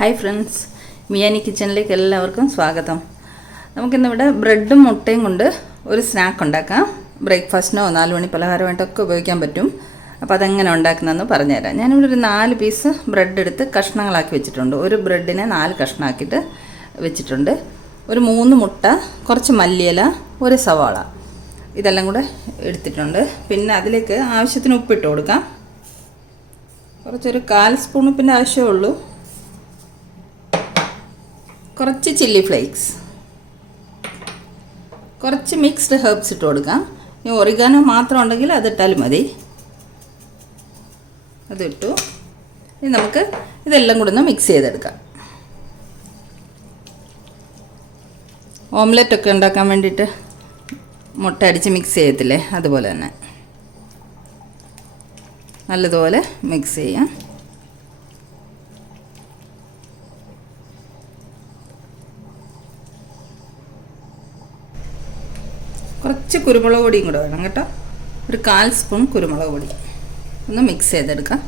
Hi friends മിയാനി കിച്ചണിലേക്ക് എല്ലാവർക്കും സ്വാഗതം. നമുക്കിന്നിവിടെ ബ്രെഡും മുട്ടയും കൊണ്ട് ഒരു സ്നാക്ക് ഉണ്ടാക്കാം. ബ്രേക്ക്ഫാസ്റ്റിനോ നാല് മണി പലഹാരമായിട്ടൊക്കെ ഉപയോഗിക്കാൻ പറ്റും. അപ്പോൾ അതെങ്ങനെ ഉണ്ടാക്കുന്നതെന്ന് പറഞ്ഞുതരാം. ഞാനിവിടെ ഒരു നാല് പീസ് ബ്രെഡ് എടുത്ത് കഷ്ണങ്ങളാക്കി വെച്ചിട്ടുണ്ട്. ഒരു ബ്രെഡിനെ നാല് കഷ്ണമാക്കിയിട്ട് വെച്ചിട്ടുണ്ട്. ഒരു മൂന്ന് മുട്ട കുറച്ച് മല്ലിയില ഒരു സവാള. ഇതെല്ലാം കൂടെ എടുത്തിട്ടുണ്ട്. പിന്നെ അതിലേക്ക് ആവശ്യത്തിന് ഉപ്പിട്ട് കൊടുക്കാം. കുറച്ചൊരു കാൽ സ്പൂൺ ഉപ്പിന്റെ ആവശ്യമേ ഉള്ളൂ. കുറച്ച് ചില്ലി ഫ്ലേക്സ്. കുറച്ച് മിക്സ്ഡ് ഹെർബ്സ് ഇട്ട് കൊടുക്കാം. ഈ ഒറിഗാനോ മാത്രം ഉണ്ടെങ്കിൽ അതിട്ടാലും മതി. അതിട്ടു ഇനി നമുക്ക് ഇതെല്ലാം കൂടെ ഒന്ന് മിക്സ് ചെയ്തെടുക്കാം. ഓംലെറ്റ് ഒക്കെ ഉണ്ടാക്കാൻ വേണ്ടിയിട്ട് മുട്ട അടിച്ച് മിക്സ് ചെയ്യത്തില്ലേ? അതുപോലെ തന്നെ. നല്ലതുപോലെ മിക്സ് ചെയ്യാം. കുറച്ച് കുരുമുളക് പൊടിയും കൂടെ വേണം കേട്ടോ. ഒരു കാൽ സ്പൂൺ കുരുമുളക് പൊടി. ഒന്ന് മിക്സ് ചെയ്തെടുക്കാം.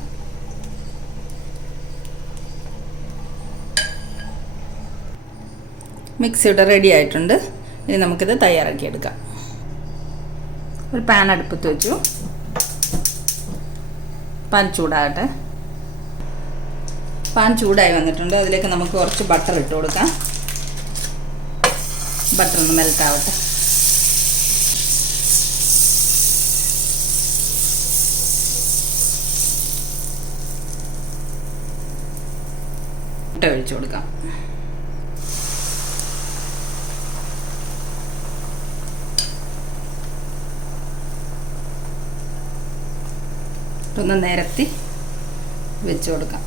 മിക്സ് ഇവിടെ റെഡി ആയിട്ടുണ്ട്. ഇനി നമുക്കിത് തയ്യാറാക്കി എടുക്കാം. ഒരു പാൻ അടുപ്പത്ത് വെച്ചു. പാൻ ചൂടാകട്ടെ. പാൻ ചൂടായി വന്നിട്ടുണ്ട്. അതിലേക്ക് നമുക്ക് കുറച്ച് ബട്ടർ ഇട്ട് കൊടുക്കാം. ബട്ടർ ഒന്ന് മെൽറ്റ് ആവട്ടെ. മുട്ട ഒഴിച്ചു കൊടുക്കാം. ഒന്ന് നിരത്തി വെച്ച് കൊടുക്കാം.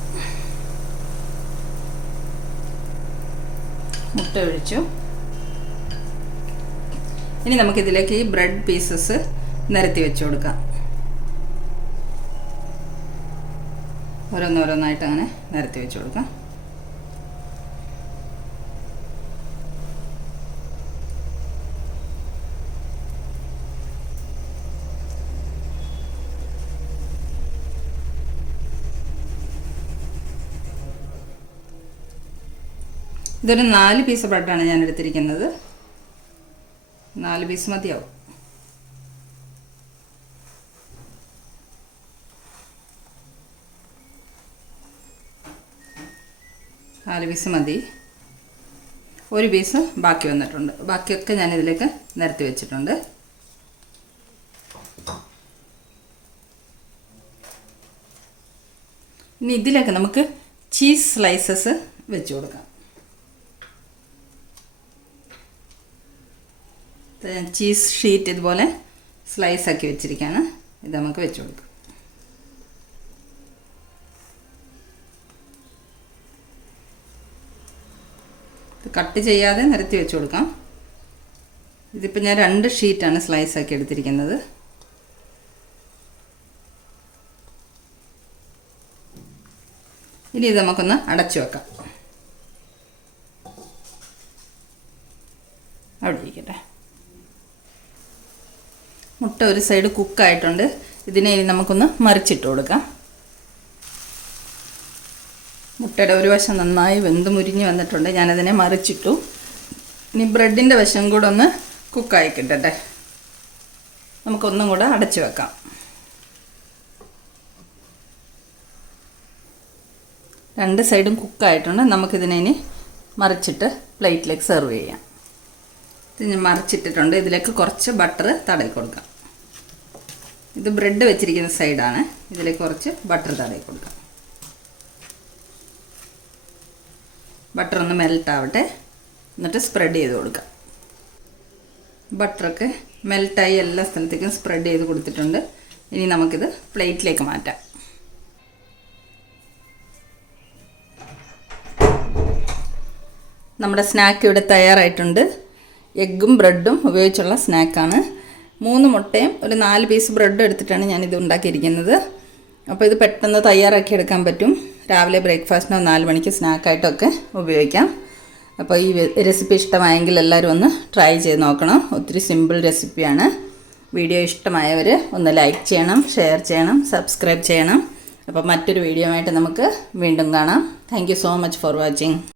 മുട്ട ഒഴിച്ചു. ഇനി നമുക്കിതിലേക്ക് ഈ ബ്രെഡ് പീസസ് നിരത്തി വെച്ച് കൊടുക്കാം. ഓരോന്നോരോന്നായിട്ട് അങ്ങനെ നിരത്തി വെച്ച് കൊടുക്കാം. ഇതൊരു നാല് പീസ് ബ്രെഡാണ് ഞാൻ എടുത്തിരിക്കുന്നത് നാല് പീസ് മതിയാവും. നാല് പീസ് മതി. ഒരു പീസ് ബാക്കി വന്നിട്ടുണ്ട്. ബാക്കിയൊക്കെ ഞാൻ ഇതിലേക്ക് നിരത്തി വെച്ചിട്ടുണ്ട്. ഇനി ഇതിലേക്ക് നമുക്ക് ചീസ് സ്ലൈസസ് വെച്ച് കൊടുക്കാം. ചീസ് ഷീറ്റ് ഇതുപോലെ സ്ലൈസ് ആക്കി വെച്ചിരിക്കുകയാണ് ഇത് നമുക്ക് വെച്ച് കൊടുക്കാം. കട്ട് ചെയ്യാതെ നിരത്തി വെച്ച് കൊടുക്കാം. ഇതിപ്പോൾ ഞാൻ രണ്ട് ഷീറ്റാണ് സ്ലൈസ് ആക്കി എടുത്തിരിക്കുന്നത്. ഇനി ഇത് നമുക്കൊന്ന് അടച്ചു വെക്കാം. മുട്ട ഒരു സൈഡ് കുക്കായിട്ടുണ്ട്. ഇതിനെ ഇനി നമുക്കൊന്ന് മറിച്ചിട്ട് കൊടുക്കാം. മുട്ടയുടെ ഒരു വശം നന്നായി വെന്ത് മുരിഞ്ഞ് വന്നിട്ടുണ്ട്. ഞാനതിനെ മറിച്ചിട്ടു. ഇനി ബ്രെഡിന്റെ വശം കൂടെ ഒന്ന് കുക്കായി കിട്ടട്ടെ. നമുക്കൊന്നും കൂടെ അടച്ചു വെക്കാം. രണ്ട് സൈഡും കുക്കായിട്ടുണ്ട്. നമുക്കിതിനെ ഇനി മറിച്ചിട്ട് പ്ലേറ്റിലേക്ക് സെർവ് ചെയ്യാം. ഇത് ഞാൻ മറിച്ചിട്ടിട്ടുണ്ട്. ഇതിലേക്ക് കുറച്ച് ബട്ടർ തടവി കൊടുക്കാം. ഇത് ബ്രെഡ് വെച്ചിരിക്കുന്ന സൈഡാണ് ഇതിലേക്ക് കുറച്ച് ബട്ടർ തടവി കൊടുക്കാം. ബട്ടർ ഒന്ന് മെൽറ്റ് ആവട്ടെ. എന്നിട്ട് സ്പ്രെഡ് ചെയ്ത് കൊടുക്കാം. ബട്ടറൊക്കെ മെൽറ്റായി എല്ലാ സ്ഥലത്തേക്കും സ്പ്രെഡ് ചെയ്ത് കൊടുത്തിട്ടുണ്ട്. ഇനി നമുക്കിത് പ്ലേറ്റിലേക്ക് മാറ്റാം. നമ്മുടെ സ്നാക്ക് ഇവിടെ തയ്യാറായിട്ടുണ്ട്. എഗ്ഗും ബ്രെഡും ഉപയോഗിച്ചുള്ള സ്നാക്കാണ്. മൂന്ന് മുട്ടയും ഒരു നാല് പീസ് ബ്രെഡും എടുത്തിട്ടാണ് ഞാനിത് ഉണ്ടാക്കിയിരിക്കുന്നത്. അപ്പോൾ ഇത് പെട്ടെന്ന് തയ്യാറാക്കി എടുക്കാൻ പറ്റും. രാവിലെ ബ്രേക്ക്ഫാസ്റ്റിനോ നാല് മണിക്ക് സ്നാക്കായിട്ടൊക്കെ ഉപയോഗിക്കാം. അപ്പോൾ ഈ റെസിപ്പി ഇഷ്ടമായെങ്കിൽ എല്ലാവരും ഒന്ന് ട്രൈ ചെയ്ത് നോക്കണം. ഒത്തിരി സിമ്പിൾ റെസിപ്പിയാണ് വീഡിയോ ഇഷ്ടമായവർ ഒന്ന് ലൈക്ക് ചെയ്യണം ഷെയർ ചെയ്യണം സബ്സ്ക്രൈബ് ചെയ്യണം. അപ്പോൾ മറ്റൊരു വീഡിയോ ആയിട്ട് നമുക്ക് വീണ്ടും കാണാം. Thank so much for watching